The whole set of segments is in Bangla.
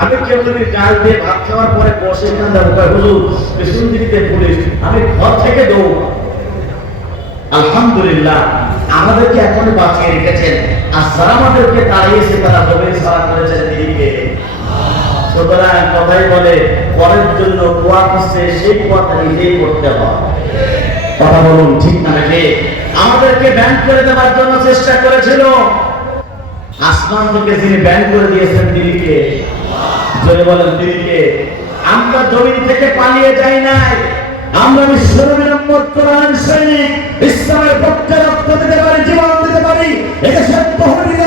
আমি কেবল আমি ডাল দিয়ে ভাত খাওয়ার পরে বসে যাব? হুজুর আমি ঘর থেকে দৌড়। আলহামদুলিল্লাহ, আমাদেরকে এখন বাঁচিয়ে রেখেছেন। আর যারা আমাদেরকে তাড়িয়েছে তারা জমিন সারা করেছেন তিনিকে। সুতরাং কথাই বলে, পরের জন্য কুয়া করছে, সেই কুয়াটা নিজেই করতে হয় কথা বলুন, ঠিক না নাকি? আমাদেরকে ব্যান করে দেওয়ার জন্য চেষ্টা করেছিল। আসমান থেকে যিনি ব্যান করে দিয়েছেন দিল্লিকে জোরে বলেন দিল্লিকে আমরা জমিন থেকে পালিয়ে যাই নাই। আমরা বিশ্বনবী মোহাম্মদ কোরআন সৈনিক ইসলামের পক্ষে রক্ত দিতে পারি, জীবন দিতে পারি, এদেশের তহবিল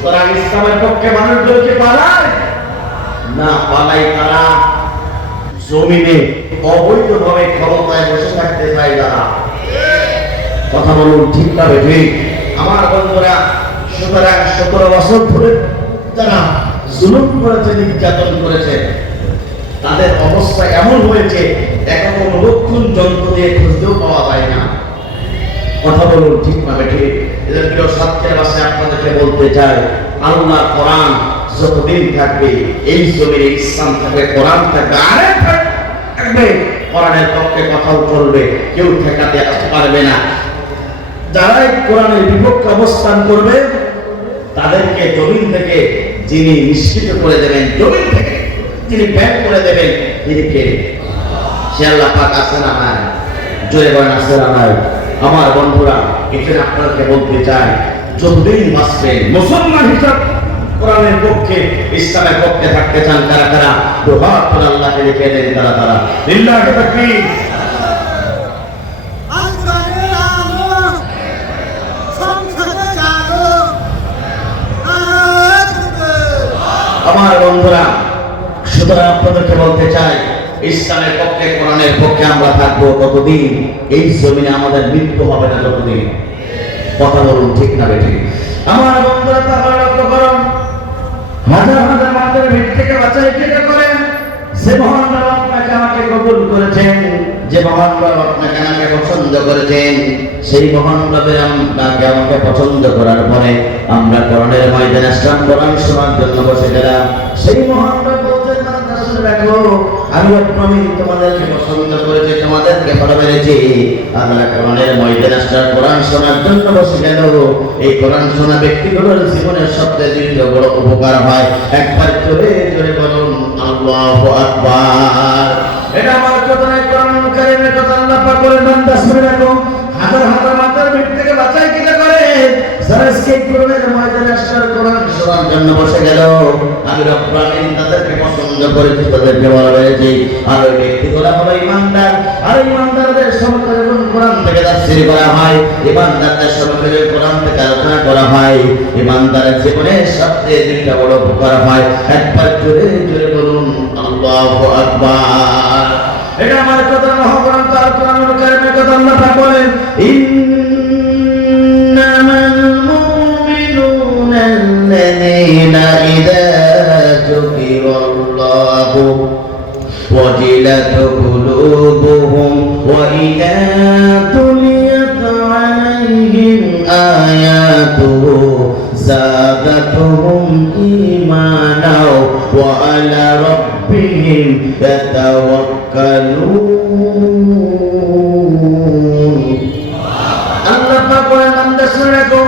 সুতরাং ইসলামের পক্ষে মানুষদেরকে পালায়। না পালাই তারা। জমিনে অবৈধভাবে ক্ষমতায় বসে থাকতে চায় তারা। কথা বলুন ঠিক ভাবে ঠিক? আমার বন্ধুরা, সুতরাং সতেরো বছর ধরে যারা জুলুম করেছে, নির্যাতন করেছে, তাদের অবস্থা এমন হয়েছে, এখন লক্ষণ যন্ত্র দিয়ে খুঁজতেও পাওয়া যায় না। কথা বলুন ঠিক ভাবে ঠিক? এদের প্রিয় সাতকের বাসে আপনাদেরকে বলতে চাই আল্লাহ কোরআন যতদিন থাকবে, এই জমিনে ইসলাম থাকবে, কোরআন থাকবে, আরে থাকবে। কোরআনের পক্ষে কথাও চলবে, কেউ ঠেকাতে আসতে পারবে না। যারাই কোরআনের বিপক্ষে অবস্থান করবে, তাদেরকে জমিন থেকে যিনি নিশ্চিত করে দেবেন, জমিন থেকে যিনি ব্যাগ করে দেবেন, তিনি কে সে আল্লাহ পাক আছে না নাই? জোরে বলেন, আছে না নাই? আমার বন্ধুরা, এখানে আপনাদেরকে বলতে চাই, যতদিন বাঁচবেন মুসলমান হিসাব কোরআনের পক্ষে, ইসলামের পক্ষে থাকতে চান, কারা কারা? দুহাত করে আল্লাহকে লিখে দেন তারা তারা। আমার বন্ধুরা, সুতরাং আপনাদেরকে বলতে চাই ইসলামের পক্ষে, কোরআনের পক্ষে আমরা থাকব ততদিন। এই জমিনে আমাদের মৃত্যু হবে না যতদিন। কথা বলুন ঠিক না বেঠিক। আমার বন্ধুরা, তাহলে লক্ষ্য করুন। হাজার হাজার মানুষের ভিড় থেকে বাঁচাই কে করেন সে মহান আপনাকে আমাকে কবুল করেছেন, যে মহান আপনাকে আমাকে পছন্দ করেছেন, সেই মহান রবের আপনাকে আমাকে পছন্দ করার পরে আমরা করণের ময়দানে আসলাম, কোরআন শোনার জন্য বসে গেলাম। সেই মহান রাখো আমি আমি তোমাদেরকে পছন্দ করেছি তোমাদেরকে ভালো মেরেছি আমরা কোরআনের ময়দানে আসলাম কোরআন শোনার জন্য বসে গেল এই কোরআন শোনা ব্যক্তিগুলোর জীবনের সবচেয়ে দীর্ঘ বড় উপকার হয়। একবার জোরে জোরে বলুন, আল্লাহু আকবার। এটা আমার কথা নয় কোরআন কারিমের কথা আল্লাহ পাক বলেন, বান্দা, শুনে রাখো। হাজার হাজার মাথার ভিড় থেকে বাঁচাই কিনা করে? যারা সেই কোরআনের ময়দানে আসার জন্য বসে গেল। আমি রব্বুল আলামিন তাদেরকে পছন্দ করেছি তাদেরকে বলা হয়েছে আর ওই ব্যক্তিগুলো হলো ইমানদার। আর ইমানদারদের যখন কোরআন থেকে তাফসীর করা হয়, ইমানদারদের সম্পর্কে কোরআন থেকে আলোচনা করা হয়, ইমানদারের জীবনে সবচেয়ে দুইটা বড় উপকার হয়। একবার জোরে জোরে বলুন, আল্লাহু আকবার। এটা আমার কথা মহাপুরাণ তার কোরআনুল কারিমের কথা আল্লাহ বলেন আল্লাযীনা ইযা যুকিরাল্লাহু وجلت قلوبهم وإذا تليت عليهم آياته زادتهم إيمانا وعلى ربهم يتوكلون আল্লাহ পাক বলেন বান্দা শুনে রাখো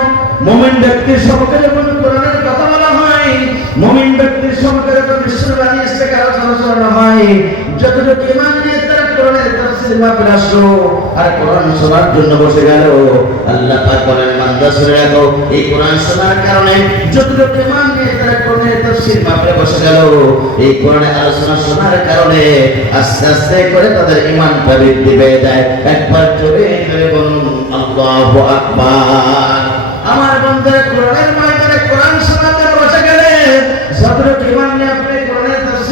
মুমিন ব্যক্তির সম্পর্কে ইমান এই কোরআন আলোচনা শোনার কারণে আস্তে আস্তে করে তাদের বৃদ্ধি পেয়ে যায়। একবার আমার বন্ধুরা কোরআনের ময়দানে কোরআন শোনাতে বসে গেলেন যতটুকু ইমান নিয়ে আপনি কোরআনের তাফসীর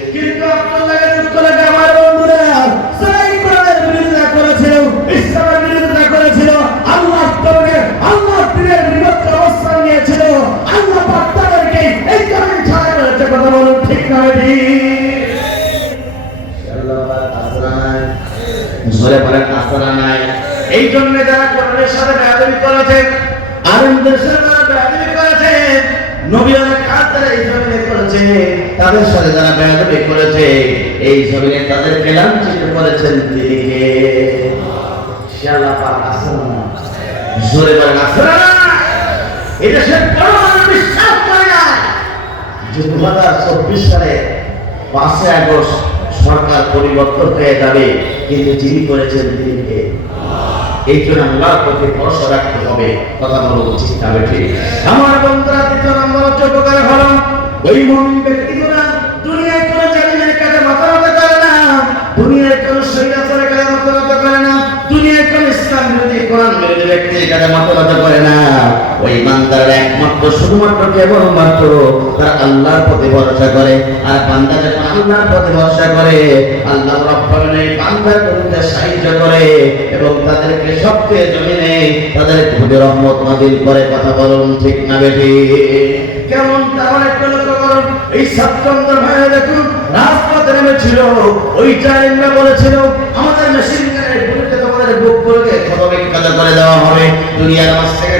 যারা করেছে, এই জমিনে তাদেরকে লাঞ্ছিত করেছেন তিনি। কে জোরে বলেন বিশ্বাস করে না। যে দু হাজার চব্বিশ সালে আগস্ট সরকার পরিবর্তন হয়ে যাবে, কিন্তু যিনি করেছেন? এই জন্য আল্লাহর প্রতি ভরসা রাখতে হবে, কথা বলো উচিত আমার বন্ধুরা, দ্বিতীয় নম্বর উপকার ওই মমিন ব্যক্তিগুলা দুনিয়ায় কোনো জালিমের কাছে মাথা নত করে না দুনিয়ায় কোনো সৈরাচারের কাছে মাথা নত করে না দুনিয়ায় কোনো ইসলাম বিরোধী কোরআন বিরোধী ব্যক্তির কাছে মাথা নত করে না ওই ইমানদার শুধুমাত্র কেবলমাত্র তারা আল্লাহর প্রতি ভরসা করে। আর বান্দা যখন আল্লাহর প্রতি ভরসা করে, আল্লাহ রব্বুল এই বান্দার বিরুদ্ধে সাহায্য করে এবং তাদেরকে সবচেয়ে জমিনে তাদের প্রতি রহমত নাজিল করে। কথা বলুন ঠিক না বেঠি? কেমন তাহলে একটু লক্ষ্য করুন, এই সপ্তমদের ভাইয়া দেখুন, রাজপথে নেমেছিল। ওই জালিমরা বলেছিল, আমাদের মেশিন গানের বিরুদ্ধে তোমাদের বুকগুলোকে ক্ষতবিক্ষত করে দেওয়া হবে। দুনিয়ার মাছ থেকে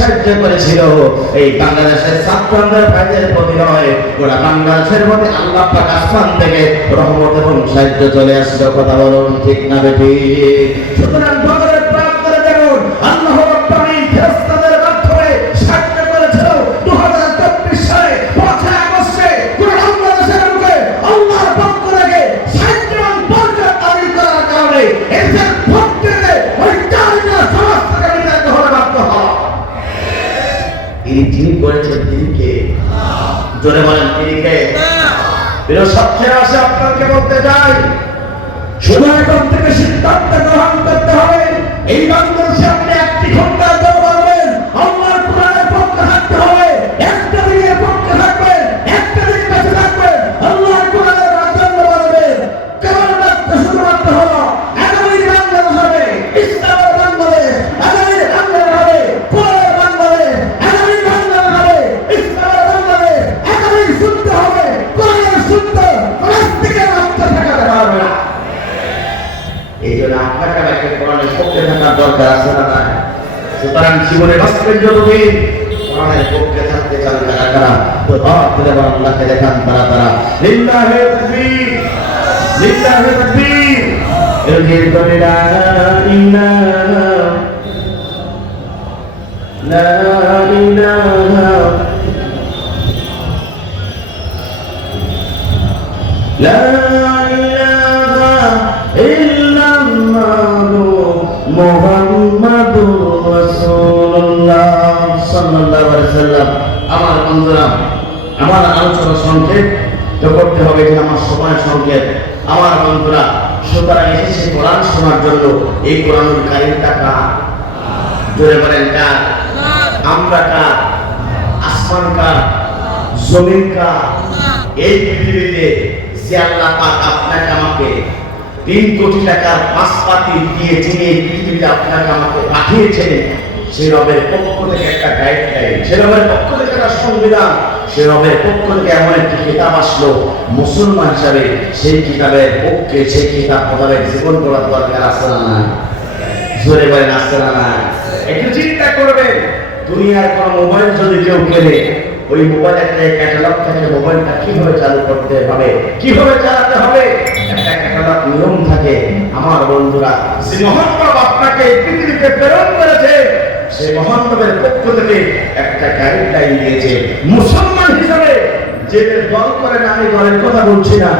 সাহায্য করেছিল। এই বাংলাদেশের ছাত্রদের ভাইদের প্রতি নয় ওরা বাংলাদেশের প্রতি আল্লাহ পাক আসমান থেকে রহমত এবং সাহায্য চলে আসছে। কথা বলুন ঠিক না বেটি সুতরাং সবচেয়ে আসে আপনাকে বলতে চাই। কোরআনের পক্ষে থাকার দরকার আছে না নাই? সুতরাং জীবনে বাস্তবের যতদিন কোরআনের পক্ষে থাকতে চান কারা? কারা তো হাত তুলে আল্লাহকে দেখান তারা তারা। লিল্লাহে তাকবীর লিল্লাহে তাকবীর। এরজির করে লা ইলাহা লা ইলাহা لا আমার বন্ধুরা, আমার আলোচনা সংক্ষেপ করতে হবে যে আমার সময় সংক্ষেপ। আমার বন্ধুরা, সুতরাং এসেছে কোরআন শোনার জন্য এই কোরআনুল কারিমটা কার? জোরে বলেন কার? আমরা কার? আসমান কার? জমিন কার? এই পৃথিবীতে যে আল্লাহ পাক আপনাকে আমাকে তিন কোটি টাকার পাঁচ পাতি দিয়ে যিনি এই পৃথিবীতে আপনাকে আমাকে পাঠিয়েছেন সে রবের পক্ষ থেকে একটা গাইডলাইন সে রবের পক্ষ থেকে একটা সংবিধান। সে রবের পক্ষ থেকে এমন একটি কিতাব আসলো, মুসলমান হিসাবে সেই কিতাবের পক্ষে, সেই কিতাব মোতাবেক জীবন করার দরকার আছে না? জোরে বলেন আসছে না? একটু চিন্তা করবেন, দুনিয়ার কোন মোবাইল যদি কেউ কেনে, ওই মোবাইলের একটা ক্যাটালগ থাকে মোবাইলটা কীভাবে চালু করতে হবে? কীভাবে চালাতে হবে? একটা ক্যাটালগ নিয়ম থাকে। আমার বন্ধুরা যে মহান আপনাকে পৃথিবীতে প্রেরণ করেছে। সেই মহান রবের পক্ষ থেকে একটা গাইডলাইন দিয়েছে, মুসলমান হিসাবে যে দল করেন আমি দলের কথা বলছি না।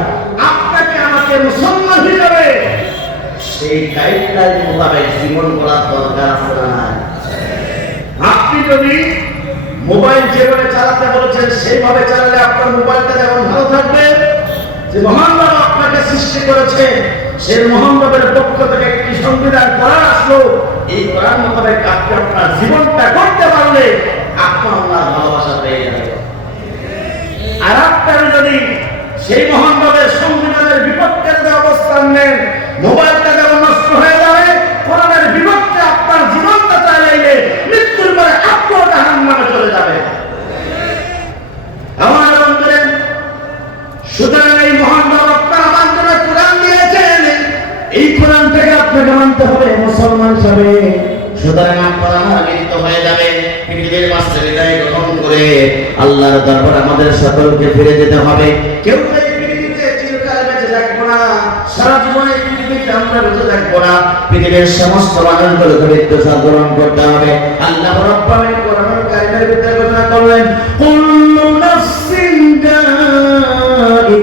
আপনাকে আমাকে মুসলমান হিসাবে সেই গাইডলাইন মোতাবেক জীবন করার দরকার আছে না আপনি যদি মোবাইল যেভাবে চালাতে বলেছেন, সেইভাবে চালালে আপনার মোবাইলটা যেমন ভালো থাকবে, যে মহান আপনাকে সৃষ্টি করেছে। সেই মোহাম্মদের পক্ষ থেকে একটি সংবিধান করা আসলো। এই করার মতো আপনি আপনার জীবনটা করতে পারলে আপনার সমস্ত মানুষগুলোকে মৃত্যু সাধারণ করতে হবে। আল্লাহ রব্বানি কোরআনের কারিমের ভিতরে ঘোষণা করলেন, কুল্লু নাফসিন যায়িকাতুল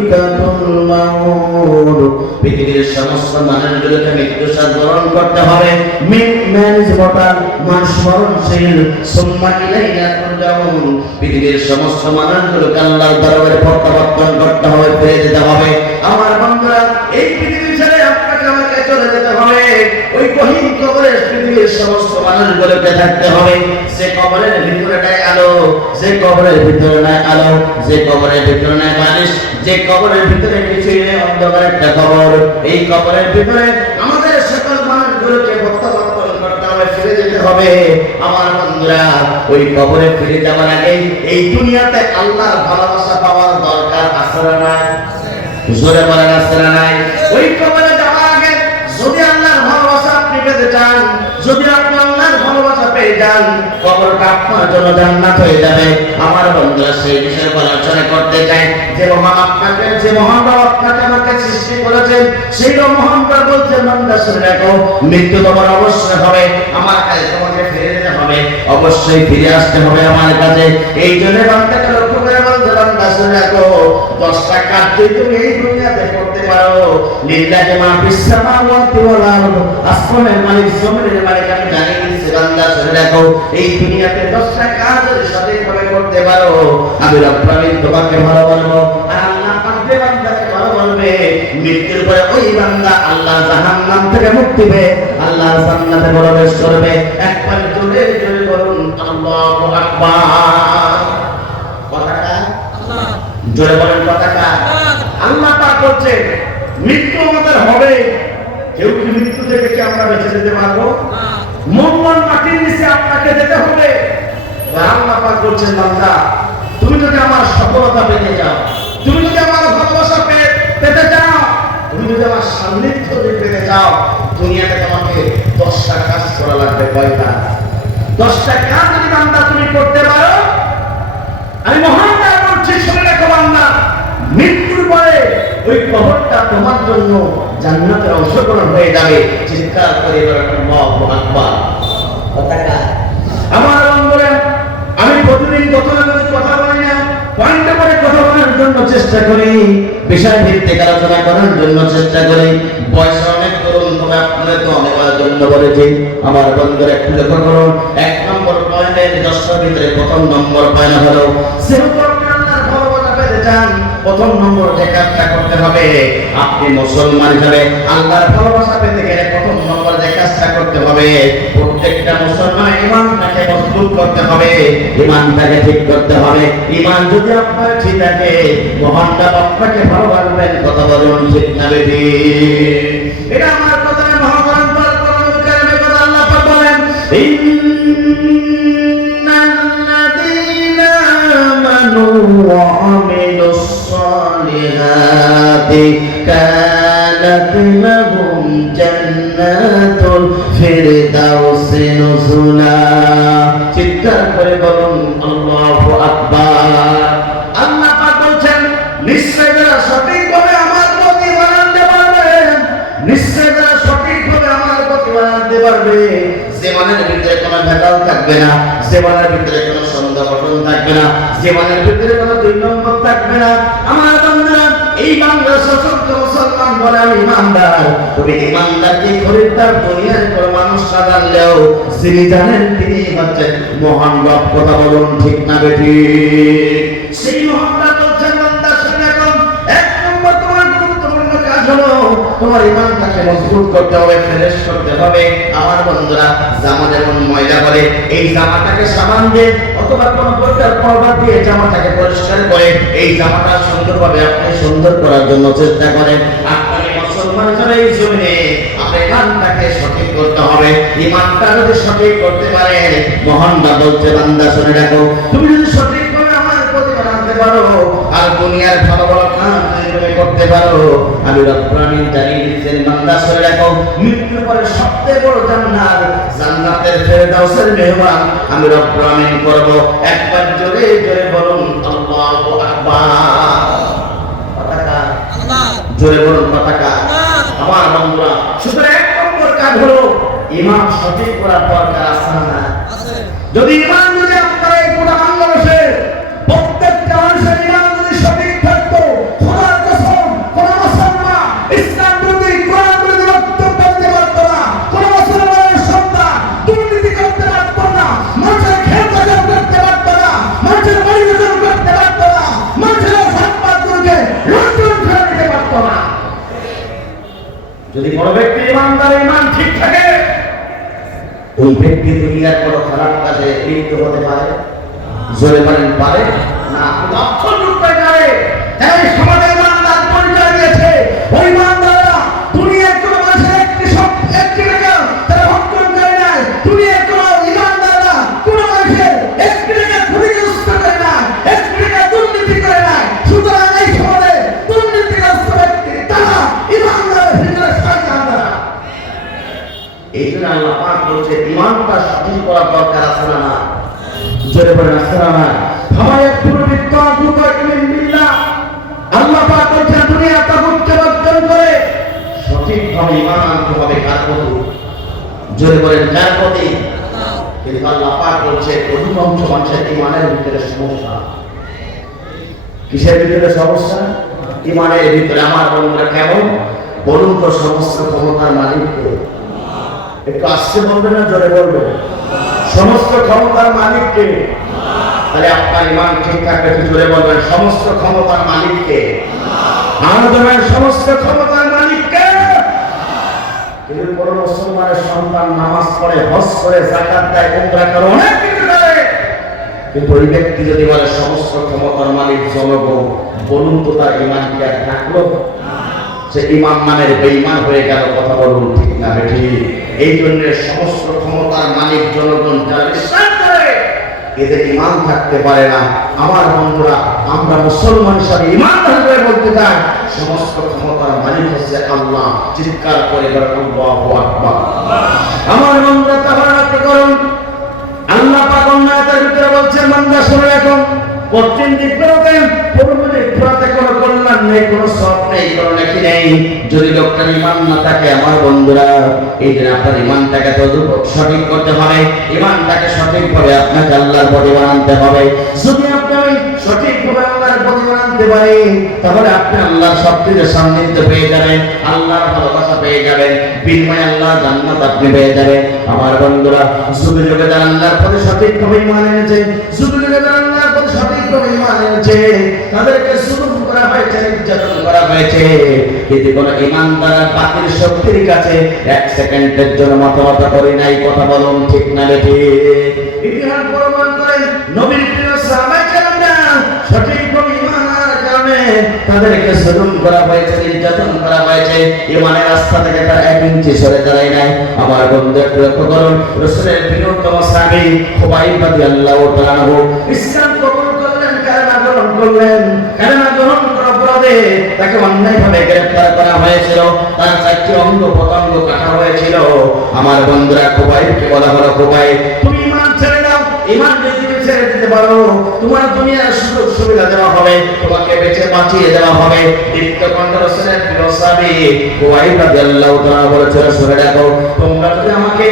মাউত। পৃথিবীর সমস্ত মানুষগুলোকে মৃত্যু সাধারণ করতে হবে। মিন ম্যানেজ মটাল মানুষ মরণশীল সুম্মা ইলাইনা তুরজাউন পৃথিবীর সমস্ত মানুষগুলোকে আল্লাহর দরবারে প্রত্যাবর্তন করতে হবে ফিরে যেতে হবে। আমার বন্ধুরা, এই পৃথিবী ছেড়ে আপনাকে আমাকে চলে যেতে হবে। ওই গহীন কবরে পৃথিবীর সমস্ত থাকতে হবে। কবরের ভিতরে নাই আলো কবরের ভিতরে নাই আলো, যে কবরের ভিতরে নাই যে কবরের ভিতরে নেই অন্ধকার একটা কবর। এই কবরের ভিতরে আমাদের সকল হবে, ফিরে যেতে হবে। আমার বন্ধুরা, ওই কবরে ফিরে যাওয়ার আগে এই দুনিয়াতে আল্লাহর ভালোবাসা পাওয়ার দরকার না নাই? জোরে বলেন নাই? ওই কবরে চান, যদি আপনি আল্লাহর ভালোবাসা পেয়ে যান, কবরটা আপনার জন্য জান্নাত হয়ে যাবে। আমার বন্ধুরা সেই বিষয়ে আলোচনা করতে চাই। যে মহান আপনাকে, যে মহান রব আপনাকে আমাকে সৃষ্টি করেছেন, সেই মহান রব বলছেন বান্দা শুনে রাখো, মৃত্যু তোমার অবশ্যই হবে। আমার কাছে তোমাকে ফিরে যেতে হবে, অবশ্যই ফিরে আসতে হবে আমার কাছে। এই জন্য বান্দাকে লক্ষ্য করে বলছে বান্দা শুনে রাখো, দশটা কাজ তুমি এই দুনিয়াতে পারো লিল্লাহি মা ফিস সামাওয়াতি ওয়াল আরদ। আসমানের মালিক জমিনের মালিক আমি জানি দিচ্ছি বান্দা শুনে রাখো। এই দুনিয়াতে দশটা কাজ যদি সঠিকভাবে করতে পারো আমি রব্বুল আলামিন তোমাকে ভালো বলব। আর আল্লাহ পাক বান্দাকে ভালো বলবে। মৃত্যুর পরে ওই বান্দা আল্লাহ জাহান্নাম থেকে মুক্তি পেয়ে আল্লাহর জান্নাতে প্রবেশ করবে। একবার জোরে জোরে বলুন আল্লাহু আকবার। কথাটা? জোরে বলেন কথাটা। আল্লাহ পাক করছেন মৃত্যু আমাদের হবে। কেউ কি মৃত্যু থেকে কি আমরা বেঁচে যেতে পারব? মন মাটির নিচে আপনাকে যেতে হবে। আল্লাহ পাক বান্দা, তুমি যদি আমার সফলতা পেতে চাও, তুমি যদি আমার ভালোবাসা পেতে চাও, তুমি যদি আমার সান্নিধ্য পেতে চাও, দুনিয়াতে তোমাকে দশটা কাজ করা লাগবে কয়টা? দশটা কাজ যদি বান্দা তুমি করতে পারো, আমি মহান দায় করছি শুনে রাখো বান্দা মৃত্যুর পরে ওই কবরটা তোমার জন্য জান্নাতের অংশগ্রহণ হয়ে যাবে। চিৎকার করে বলেন আমার বন্ধুরা, আমি প্রতিদিন কথা বলি না, পয়েন্টে পরে কথা বলার জন্য চেষ্টা করি বিষয় ভিত্তিক আলোচনা করার জন্য চেষ্টা করি। বয়স অনেক তরুণ, তবে আপনাদের তো অনেক জন্য বলেছি। আমার বন্ধুরা, একটু লক্ষ্য করুন, এক নম্বর পয়েন্টের দশটার ভিতরে প্রথম নম্বর পয়েন্ট হলো ভালোবাসা পেতে চান। প্রথম নম্বর যে কাজটা করতে হবে, আপনি মুসলমান হিসাবে আল্লাহর ভালোবাসা পেতে গেলে প্রথম নম্বর যে কাজটা করতে হবে, প্রত্যেকটা মুসলমান ইমানটাকে মজবুত করতে হবে, ইমানটাকে ঠিক করতে হবে। ইমান যদি আপনার ঠিক থাকে, মহানটা আপনাকে ভালোবাসবেন, কথা বলুন ঠিক না বেটি এটা আমার কথা মহাগ্রন্থ কানাত লাহুম জান্নাতুল ফিরদাউসি নুজুলা। চিৎকার করে বলুন, আল্লাহু আকবার। আল্লাহ পাক বলছেন, নিশ্চয় যারা সঠিকভাবে আমার প্রতি বানাতে পারবে, নিশ্চয় যারা সঠিকভাবে আমার প্রতি বানাতে পারবে, জীবনের ভিতরে কোনো ভেদাল থাকবে না, জীবনের ভিতরে কোনো সন্দেহ থাকবে না, জীবনের ভিতরে কোনো দুই নম্বর থাকবে না। আমার বাংলা সশস্ত্র মুসলমান বলে আমি ইমানদার। তবে ইমানদারকে খরিদ্দার দুনিয়ার কোনো মানুষ সাজানলেও যিনি জানেন তিনি হচ্ছেন মহান রব। কথা বলুন ঠিক না বেটি সেই মহানটা তোমার ইমানটাকে মজবুত করতে হবে, ফ্রেশ করতে হবে। আমার বন্ধুরা জামা যেমন ময়লা করে এই জামাটাকে সাবান দিয়ে অথবা কোনো প্রকার পাউডার দিয়ে জামাটাকে পরিষ্কার করে, এই জামাটা সুন্দরভাবে আপনি সুন্দর করার জন্য চেষ্টা করেন। আপনাকে মুসলমান হিসেবে এই জমিনে ইমানটাকে সঠিক করতে হবে। ইমানটা যদি সঠিক করতে পারে মহানদা বলছে, বান্দা, শুনে রাখো। তুমি যদি সঠিকভাবে আমার প্রতি বানাতে পারো, আর দুনিয়ার ভালো ভালো করতে পারো। আমি রব্বানি জানিয়ে দিচ্ছেন বান্দা শুনে রাখো মৃত্যুর পরে সবচেয়ে বড় জান্নাত জান্নাতের ফেরদাউসের মেহমান আমি রব্বানি করব। একবার জোরে জোরে বলুন আল্লাহু আকবার। পতাকা জোরে বলুন পতাকা আমার বন্ধুরা এক নম্বর কাজ হলো ইমাম সঠিক করার দরকার আছে না যদি ইমান ব্যক্তি দুনিয়ার কোনো খারাপ কাজে লিপ্ত হতে পারে? জোরে পারেন পারে জোরে সমস্যা। কিসের ভিতরে সমস্যা? ইমানের ভিতরে। আমার বন্ধুরা কেমন? বলুন তো সমস্ত ক্ষমতার মালিককে একটু আসছে বলবে না, জোরে বলবে? সমস্ত ক্ষমতার মালিককে, তাহলে আপনার ইমান একটু জোরে বলবেন, সমস্ত ক্ষমতার মালিককে। সমস্ত ক্ষমতার মালিককে। কিন্তু কোন মুসলমানের সন্তান নামাজ পড়ে করে জাকাত দেয়, উমরা করে, অনেক কিছু করে। কিন্তু ওই ব্যক্তি যদি বলে, সমস্ত ক্ষমতার মালিক জনগণ, বলুন তো তার ইমান কি আর থাকল? সে ইমাম নামের বেঈমান হয়ে গেল, কথা বলুন ঠিক না ঠিক এই জন্য সমস্ত ক্ষমতার মালিক জনগণ বিশ্বাস করে, এদের ইমান থাকতে পারে না। আমার বন্ধুরা, আমরা মুসলমান হিসাবে ইমান থাকবে বলতে চাই, সমস্ত ক্ষমতার মালিক হচ্ছে আল্লাহ। চিৎকার করে আল্লাহু আমার বন্ধুরা তাবারাক করুন, আল্লাহ ভিতরে বলছেন, বান্দা, শুনে এখন পশ্চিম দিক ফেরাতে পূর্ব দিক ফেরাতে কোনো কল্যাণ নেই কোনো সব নেই, কোনো নাকি নেই। যদি লোকটার ইমান না থাকে, আমার বন্ধুরা, এই জন্য আপনার ইমানটাকে তো সঠিক করতে হবে। ইমানটাকে সঠিকভাবে আপনাকে আল্লাহর প্রতি বানাতে হবে। যদি আপনি সঠিকভাবে আল্লাহর প্রতি বানাতে পারেন তাহলে আপনি আল্লাহর সবথেকে সান্নিধ্য পেয়ে যাবেন, আল্লাহর ভালোবাসা পেয়ে যাবেন, বিনিময়ে আল্লাহ জান্নাত আপনি পেয়ে যাবেন। আমার বন্ধুরা যুগে যুগে যারা আল্লাহর প্রতি সঠিকভাবে ইমান এনেছে যুগে যুগে যারা আল্লাহর প্রতি সঠিকভাবে ইমান এনেছে, তাদেরকে সুলুম করা হয়েছে, নির্যাতন করা হয়েছে। এতে কোনো ইমানদার বাতিল শক্তির কাছে এক সেকেন্ডের জন্য মতামত করে নাই, কথা বলুন ঠিক না লেখে ইতিহাস প্রমাণ করেন নবীর প্রিয় সাহাবাইকাররা সঠিকভাবে ইমান কারণে তাদেরকে জুলুম করা হয়েছে, নির্যাতন করা হয়েছে। ইমানের রাস্তা থেকে তারা এক ইঞ্চি সরে দাঁড়ায় নাই। আমার বন্ধু, একটু লক্ষ্য করুন, রসুলের প্রিয়তম সাহাবি খোবাইব রাদিয়াল্লাহু তাআলা ইসলাম কবুল করলেন কারণ গ্রহণ করলেন। কারণ গ্রহণ অপরাধে তাকে অন্যায়ভাবে গ্রেফতার করা হয়েছিল, তার চারটি অঙ্গ প্রত্যঙ্গ কাটা হয়েছিল। আমার বন্ধুরা খুবাইবকে বলা হলো, খুবাইব, তুমি ইমান ছেড়ে দাও, ইমান তুমি ছেড়ে দিতে পারো, তোমার দুনিয়ার সুযোগ সুবিধা দেওয়া হবে, তোমাকে বেঁচে বাঁচিয়ে দেওয়া হবে। দীপ্ত কণ্ঠ দেখো, তোমরা যদি আমাকে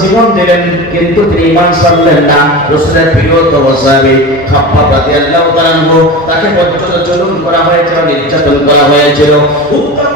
জীবন দিলেন, কিন্তু তিনি ইমান ছাড়লেন না। রসুলের প্রিয়তম সাহাবী, খাব্বাব রাদিয়াল্লাহু তাকে পর্যন্ত জুলুম করা হয়েছিল, নির্যাতন করা হয়েছিল। উত্তপ্ত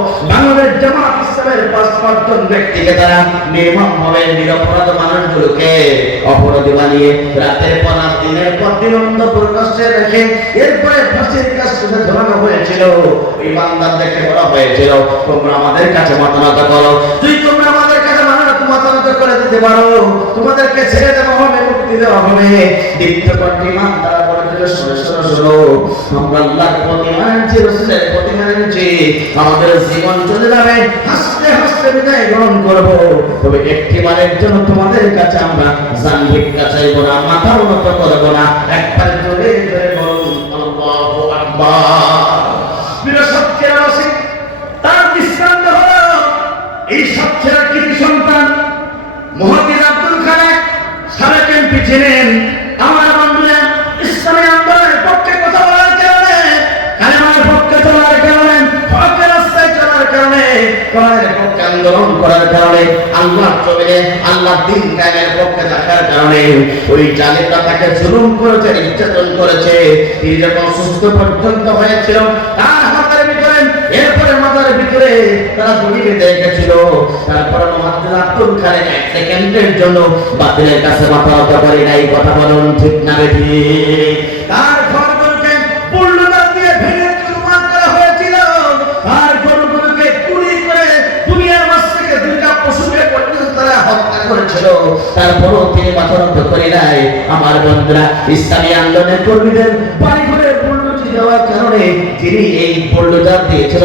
পাঁচ পাঁচজন ব্যক্তিকে হয়েছিল। তোমরা আমাদের কাছে মতামত করো। যদি তোমরা আমাদের কাছে মতামত করে দিতে পারো, তোমাদেরকে ছেড়ে দেওয়া হবে, মুক্তি দেওয়া হবে। দ্বিতীয় আমাদের জীবন চলে একটি বারের জন্য তোমাদের কাছে আমরা জান ভিক্ষা চাইব না মাথা উন্নত করব না। একবার দৃষ্টান্ত হলো এই সত্যের কৃতি সন্তান। মহাদিন আব্দুল খালেক সাবেক এমপি ছিলেন আমার বন্ধুরা ইসলামী আন্দোলনের পক্ষে কথা বলার কারণে কালেমার পক্ষে চলার কারণে হকের রাস্তায় চলার কারণে পক্ষে আন্দোলন করার কারণে আল্লাহর জমিনে আল্লাহ দিন কায়েমের পক্ষে থাকার কারণে ওই তাকে জুলুম করেছে, নির্যাতন করেছে। তিনি যখন সুস্থ পর্যন্ত হয়েছিল, তার হাতের ভিতরে, এরপরে মাথার ভিতরে তারা বেঁধে রেখেছিল তারপরে মহাত্মা আব্দুল এক সেকেন্ডের জন্য বাতিলের কাছে মাথা নত করে নাই। কথা বলুন ঠিক না বেঠি তার ঘরগুলোকে বুল্ডোজার দিয়ে ভেঙে চুরমার করা হয়েছিল তার ঘরগুলোকে চুরি করে দুনিয়ার মাছ থেকে দুইটা পশুকে পর্যন্ত তারা হত্যা করেছিল তারপরও তিনি মাথা নত করে নাই। আমার বন্ধুরা, ইসলামী আন্দোলনের কর্মীদের বাড়ি ঘরে বুল্ডোজি দেওয়ার কারণে তিনি এই পূর্ণতা দিয়েছিল